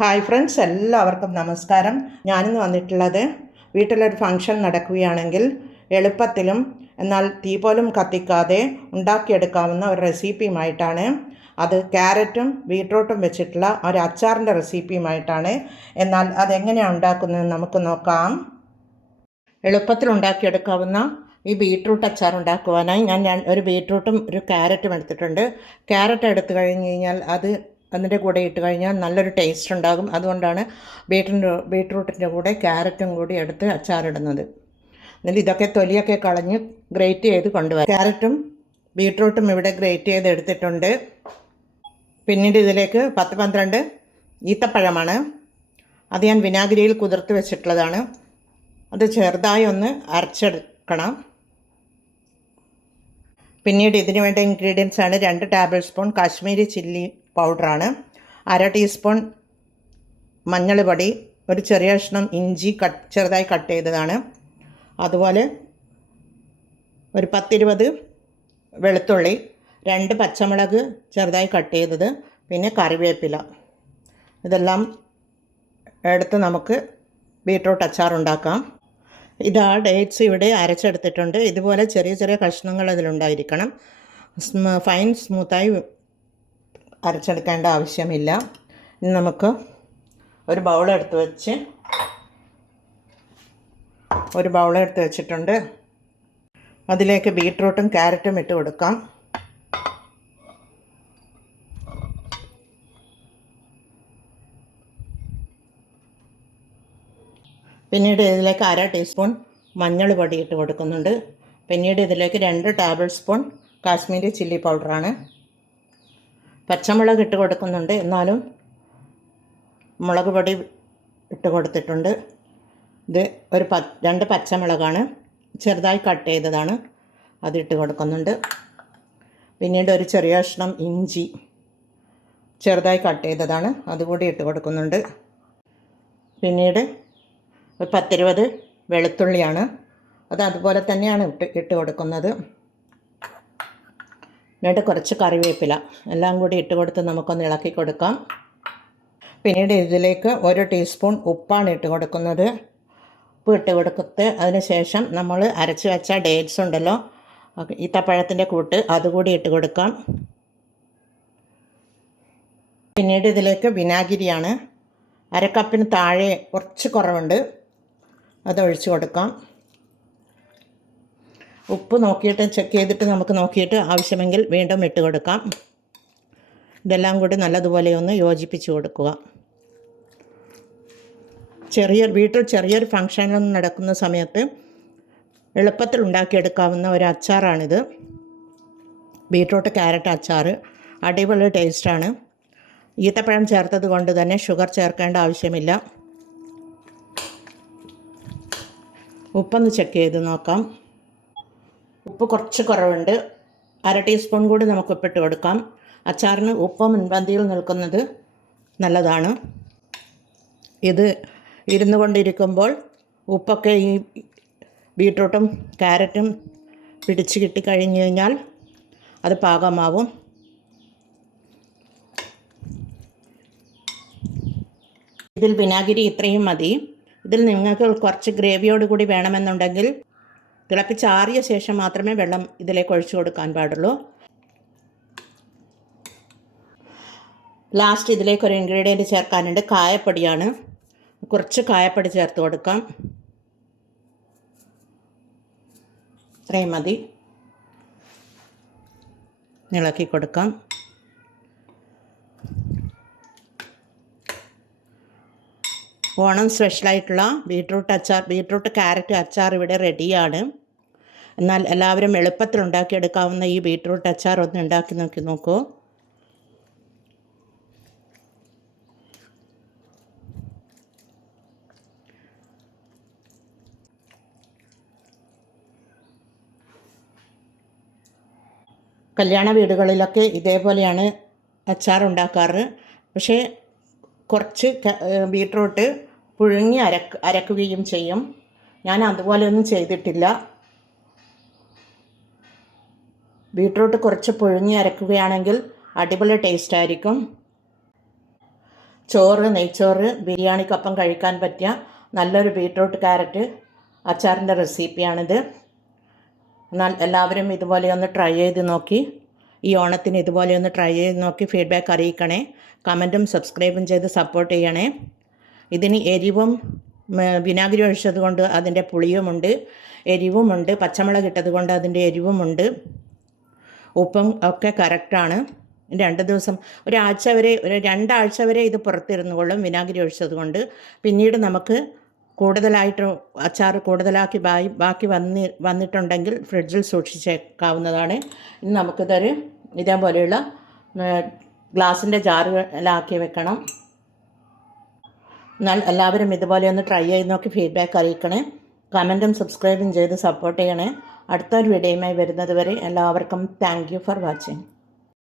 Hi friends, എല്ലാവർക്കും നമസ്കാരം. ഞാനിന്ന് വന്നിട്ടുള്ളത് വീട്ടിലൊരു ഫംഗ്ഷൻ നടക്കുകയാണെങ്കിൽ എളുപ്പത്തിലും എന്നാൽ തീ പോലും കത്തിക്കാതെ ഉണ്ടാക്കിയെടുക്കാവുന്ന ഒരു റെസിപ്പിയുമായിട്ടാണ്. അത് ക്യാരറ്റും ബീട്രൂട്ടും വെച്ചിട്ടുള്ള ഒരു അച്ചാറിൻ്റെ റെസിപ്പിയുമായിട്ടാണ്. എന്നാൽ അതെങ്ങനെയാണ് ഉണ്ടാക്കുന്നതെന്ന് നമുക്ക് നോക്കാം. എളുപ്പത്തിൽ ഉണ്ടാക്കിയെടുക്കാവുന്ന ഈ ബീട്രൂട്ട് അച്ചാർ ഉണ്ടാക്കുവാനായി ഞാൻ ഒരു ബീട്രൂട്ടും ഒരു ക്യാരറ്റും എടുത്തിട്ടുണ്ട്. ക്യാരറ്റ് എടുത്തു കഴിഞ്ഞ് കഴിഞ്ഞാൽ അതിൻ്റെ കൂടെ ഇട്ട് കഴിഞ്ഞാൽ നല്ലൊരു ടേസ്റ്റ് ഉണ്ടാകും. അതുകൊണ്ടാണ് ബീട്രൂട്ടിൻ്റെ കൂടെ ക്യാരറ്റും കൂടി എടുത്ത് അച്ചാറിടുന്നത്. എന്നിട്ട് ഇതൊക്കെ തൊലിയൊക്കെ കളഞ്ഞ് ഗ്രേറ്റ് ചെയ്ത് കൊണ്ടുവരാം. ക്യാരറ്റും ബീട്രൂട്ടും ഇവിടെ ഗ്രേറ്റ് ചെയ്ത് എടുത്തിട്ടുണ്ട്. പിന്നീട് ഇതിലേക്ക് 10-12 ഈത്തപ്പഴമാണ്. അത് ഞാൻ വിനാഗിരിയിൽ കുതിർത്ത് വെച്ചിട്ടുള്ളതാണ്. അത് ചെറുതായി ഒന്ന് അരച്ചെടുക്കണം. പിന്നീട് ഇതിന് വേണ്ട ഇൻഗ്രീഡിയൻസ് ആണ് 2 ടേബിൾ സ്പൂൺ കാശ്മീരി ചില്ലി പൗഡറാണ്, 1/2 ടീസ്പൂൺ മഞ്ഞൾ പൊടി, ഒരു ചെറിയ കഷ്ണം ഇഞ്ചി ചെറുതായി കട്ട് ചെയ്തതാണ്, അതുപോലെ ഒരു 10-20 വെളുത്തുള്ളി, 2 പച്ചമുളക് ചെറുതായി കട്ട് ചെയ്തത്, പിന്നെ കറിവേപ്പില. ഇതെല്ലാം എടുത്ത് നമുക്ക് ബീട്രൂട്ട് അച്ചാർ ഉണ്ടാക്കാം. ഇതാ ഡേറ്റ്സ് ഇവിടെ അരച്ചെടുത്തിട്ടുണ്ട്. ഇതുപോലെ ചെറിയ ചെറിയ കഷ്ണങ്ങൾ ഇതിലുണ്ടായിരിക്കണം. ഫൈൻ സ്മൂത്തായി അരച്ചെടുക്കേണ്ട ആവശ്യമില്ല. ഇനി നമുക്ക് ഒരു ബൗളെടുത്ത് വെച്ചിട്ടുണ്ട്. അതിലേക്ക് ബീട്രൂട്ടും ക്യാരറ്റും ഇട്ട് കൊടുക്കാം. പിന്നീട് ഇതിലേക്ക് 1/2 ടീസ്പൂൺ മഞ്ഞൾ പൊടി ഇട്ട് കൊടുക്കുന്നുണ്ട്. പിന്നീട് ഇതിലേക്ക് 2 ടേബിൾ സ്പൂൺ കാശ്മീരി ചില്ലി പൗഡറാണ്. പച്ചമുളക് ഇട്ട് കൊടുക്കുന്നുണ്ട്, എന്നാലും മുളക് പൊടി ഇട്ട് കൊടുത്തിട്ടുണ്ട്. ഇത് 2 പച്ചമുളകാണ്, ചെറുതായി കട്ട് ചെയ്തതാണ്, അതിട്ട് കൊടുക്കുന്നുണ്ട്. പിന്നീട് ഒരു ചെറിയ കഷ്ണം ഇഞ്ചി ചെറുതായി കട്ട് ചെയ്തതാണ്, അതുകൂടി ഇട്ട് കൊടുക്കുന്നുണ്ട്. പിന്നീട് ഒരു 10-20 വെളുത്തുള്ളിയാണ്, അത് അതുപോലെ തന്നെയാണ് ഇട്ട് കൊടുക്കുന്നത്. എന്നിട്ട് കുറച്ച് കറിവേപ്പില എല്ലാം കൂടി ഇട്ട് കൊടുത്ത് നമുക്കൊന്ന് ഇളക്കി കൊടുക്കാം. പിന്നീട് ഇതിലേക്ക് 1 ടീസ്പൂൺ ഉപ്പാണ് ഇട്ട് കൊടുക്കുന്നത്. ഉപ്പ് ഇട്ട് കൊടുത്ത് അതിന് ശേഷം നമ്മൾ അരച്ച് വെച്ച ഡേറ്റ്സ് ഉണ്ടല്ലോ, ഈത്തപ്പഴത്തിൻ്റെ കൂട്ട്, അതുകൂടി ഇട്ട് കൊടുക്കാം. പിന്നീട് ഇതിലേക്ക് വിനാഗിരിയാണ്, 1/2 കപ്പിന് താഴെ കുറച്ച് കുറവുണ്ട്, അതൊഴിച്ച് കൊടുക്കാം. ഉപ്പ് നോക്കിയിട്ട് ചെക്ക് ചെയ്തിട്ട് നമുക്ക് നോക്കിയിട്ട് ആവശ്യമെങ്കിൽ വീണ്ടും ഇട്ട് കൊടുക്കാം. ഇതെല്ലാം കൂടി നല്ലതുപോലെ ഒന്ന് യോജിപ്പിച്ച് കൊടുക്കുക. വീട്ടിൽ ചെറിയൊരു ഫംഗ്ഷനൊന്നും നടക്കുന്ന സമയത്ത് എളുപ്പത്തിൽ ഉണ്ടാക്കിയെടുക്കാവുന്ന ഒരു അച്ചാറാണിത്. ബീട്രൂട്ട് ക്യാരറ്റ് അച്ചാർ അടിപൊളി ടേസ്റ്റാണ്. ഈത്തപ്പഴം ചേർത്തത് കൊണ്ട് തന്നെ ഷുഗർ ചേർക്കേണ്ട ആവശ്യമില്ല. ഉപ്പൊന്ന് ചെക്ക് ചെയ്ത് നോക്കാം. ഉപ്പ് കുറച്ച് കുറവുണ്ട്, 1/2 ടീസ്പൂൺ കൂടി നമുക്ക് ഉപ്പിട്ട് കൊടുക്കാം. അച്ചാറിന് ഉപ്പ് മുൻപന്തിയിൽ നിൽക്കുന്നത് നല്ലതാണ്. ഇത് ഇരുന്നു കൊണ്ടിരിക്കുമ്പോൾ ഉപ്പൊക്കെ ഈ ബീട്രൂട്ടും ക്യാരറ്റും പിടിച്ച് കിട്ടിക്കഴിഞ്ഞ് കഴിഞ്ഞാൽ അത് പാകമാവും. ഇതിൽ വിനാഗിരി ഇത്രയും മതി. ഇതിൽ നിങ്ങൾക്ക് കുറച്ച് ഗ്രേവിയോട് കൂടി വേണമെന്നുണ്ടെങ്കിൽ തിളപ്പിച്ചാറിയ ശേഷം മാത്രമേ വെള്ളം ഇതിലേക്ക് ഒഴിച്ചു കൊടുക്കാൻ പാടുള്ളൂ. ലാസ്റ്റ് ഇതിലേക്കൊരു ഇൻഗ്രീഡിയൻറ്റ് ചേർക്കാനുണ്ട്, കായപ്പൊടിയാണ്. കുറച്ച് കായപ്പൊടി ചേർത്ത് കൊടുക്കാം. ഇത്രയും മതി. ഇളക്കി കൊടുക്കാം. ഓണം സ്പെഷ്യലായിട്ടുള്ള ബീട്രൂട്ട് ക്യാരറ്റ് അച്ചാർ ഇവിടെ റെഡിയാണ്. എന്നാൽ എല്ലാവരും എളുപ്പത്തിൽ ഉണ്ടാക്കിയെടുക്കാവുന്ന ഈ ബീട്രൂട്ട് അച്ചാർ ഒന്ന് ഉണ്ടാക്കി നോക്കൂ. കല്യാണ വീടുകളിലൊക്കെ ഇതേപോലെയാണ് അച്ചാർ ഉണ്ടാക്കാറ്. പക്ഷേ കുറച്ച് ബീട്രൂട്ട് പുഴുങ്ങി അരക്കുകയും ചെയ്യും. ഞാൻ അതുപോലെയൊന്നും ചെയ്തിട്ടില്ല. ബീട്രൂട്ട് കുറച്ച് പുഴുങ്ങി അരക്കുകയാണെങ്കിൽ അടിപൊളി ടേസ്റ്റ് ആയിരിക്കും. ചോറ്, നെയ്ച്ചോറ്, ബിരിയാണിക്കൊപ്പം കഴിക്കാൻ പറ്റിയ നല്ലൊരു ബീട്രൂട്ട് ക്യാരറ്റ് അച്ചാറിൻ്റെ റെസിപ്പിയാണിത്. എന്നാൽ എല്ലാവരും ഇതുപോലെ ഒന്ന് ട്രൈ ചെയ്ത് നോക്കി, ഈ ഓണത്തിന് ഇതുപോലെ ഒന്ന് ട്രൈ ചെയ്ത് നോക്കി ഫീഡ്ബാക്ക് അറിയിക്കണേ. കമൻറ്റും സബ്സ്ക്രൈബും ചെയ്ത് സപ്പോർട്ട് ചെയ്യണേ. ഇതിന് എരിവും വിനാഗിരി ഒഴിച്ചത് കൊണ്ട് അതിൻ്റെ പുളിയുമുണ്ട്, എരിവുമുണ്ട്, പച്ചമുളക് ഇട്ടത് കൊണ്ട് അതിൻ്റെ എരിവുമുണ്ട്, ഉപ്പും ഒക്കെ കറക്റ്റാണ്. 2 ദിവസം ഒരു 2 ആഴ്ച വരെ ഇത് പുറത്തിരുന്നുകൊള്ളും വിനാഗിരി ഒഴിച്ചത് കൊണ്ട്. പിന്നീട് നമുക്ക് കൂടുതലായിട്ട് അച്ചാർ കൂടുതലാക്കി ബാക്കി വന്നിട്ടുണ്ടെങ്കിൽ ഫ്രിഡ്ജിൽ സൂക്ഷിച്ചേക്കാവുന്നതാണ്. ഇനി നമുക്കിതൊരു ഇതേപോലെയുള്ള ഗ്ലാസിൻ്റെ ജാറിലാക്കി വെക്കണം. എന്നാൽ എല്ലാവരും ഇതുപോലെ ഒന്ന് ട്രൈ ചെയ്ത് നോക്കി ഫീഡ്ബാക്ക് അറിയിക്കണേ. കമൻറ്റും സബ്സ്ക്രൈബും ചെയ്ത് സപ്പോർട്ട് ചെയ്യണേ. അടുത്തൊരു വീഡിയോയുമായി വരുന്നത് വരെ എല്ലാവർക്കും താങ്ക് യു ഫോർ വാച്ചിങ്.